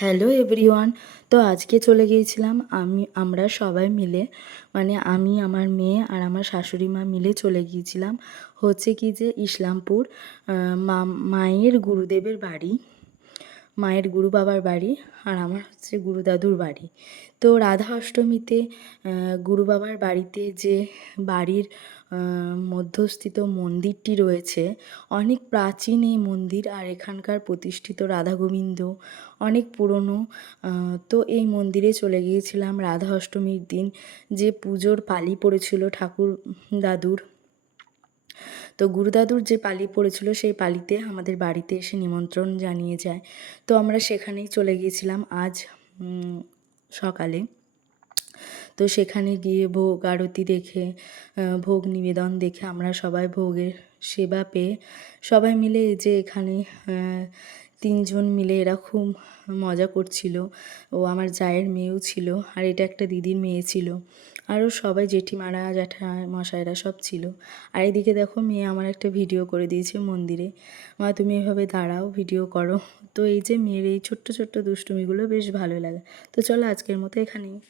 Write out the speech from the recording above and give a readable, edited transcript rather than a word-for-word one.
Hello everyone. তো আজকে চলে গিয়েছিলাম আমরা সবাই মিলে, মানে আমি, আমার মেয়ে আর আমার শাশুড়ি মা মিলে চলে গিয়েছিলাম হচ্ছে কি যে ইসলামপুর, মায়ের গুরুদেবের বাড়ি, মায়ের গুরু বাবার বাড়ি, আর আমার হচ্ছে গুরু দাদুর বাড়ি। তো রাধা অষ্টমীতে গুরু বাবার বাড়িতে যে বাড়ির মধ্যস্থিত মন্দিরটি রয়েছে, অনেক প্রাচীন এই মন্দির, আর এখানকার প্রতিষ্ঠিত রাধা গোবিন্দ অনেক পুরনো। তো এই মন্দিরে চলে গিয়েছিলাম রাধা অষ্টমীর দিন, যে পুজোর পালি পড়েছিল ঠাকুর দাদুর। তো গুরুদাদুর যে পালি পড়েছিল সেই পালিতে আমাদের বাড়িতে এসে নিমন্ত্রণ জানিয়ে যায়। তো আমরা সেখানেই চলে গিয়েছিলাম আজ সকালে। তো সেখানে গিয়ে ভোগ আরতি দেখে, ভোগ নিবেদন দেখে আমরা সবাই ভোগের সেবা পেয়ে সবাই মিলে এই যে এখানে 3জন মিলে এরা খুব মজা করছিল। ও আমার জায়ের মেয়েও ছিল, আর এটা একটা দিদির মেয়ে ছিল, আরও সবাই জেঠিমারা জ্যাঠামশাইরা সব ছিল। আর এদিকে দেখো, মেয়ে আমার একটা ভিডিও করে দিয়েছে মন্দিরে। মা তুমি এভাবে দাঁড়াও, ভিডিও করো। তো এই যে মেয়ের এই ছোট্ট ছোট্ট দুষ্টুমিগুলো বেশ ভালো লাগে। তো চলো আজকের মতো এখানেই।